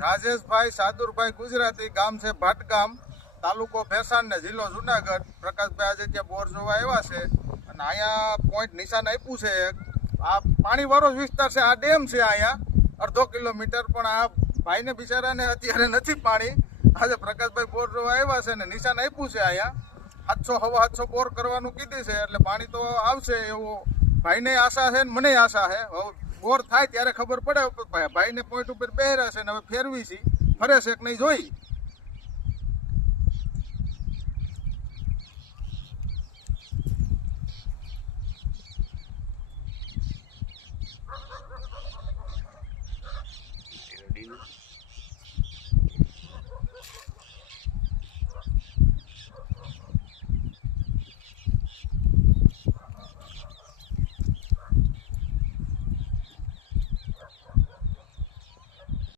રાજેશભાઈ સાદુરભાઈ ગુજરાતી, ગામ છે ભાટગામ, તાલુકો ભેસાણ ને જિલ્લો જુનાગઢ. પ્રકાશભાઈ આજે ત્યાં બોર જોવા આવ્યા છે અને અહીંયા પોઈન્ટ નિશાન આપ્યું છે. આ પાણીવાળો જ વિસ્તાર છે, આ ડેમ છે અહીંયા 1/2 કિલોમીટર, પણ આ ભાઈને બિચારાને અત્યારે નથી પાણી. આજે પ્રકાશભાઈ બોર જોવા આવ્યા છે ને નિશાન આપ્યું છે અહીંયા 700 બોર કરવાનું કીધી છે, એટલે પાણી તો આવશે એવું ભાઈને આશા છે ને મને આશા છે. હવે બોર થાય ત્યારે ખબર પડે. ભાઈને પોઈન્ટ ઉપર બેહરા છે ને હવે ફેરવી છે, ફરે છે કે નહીં જોઈ.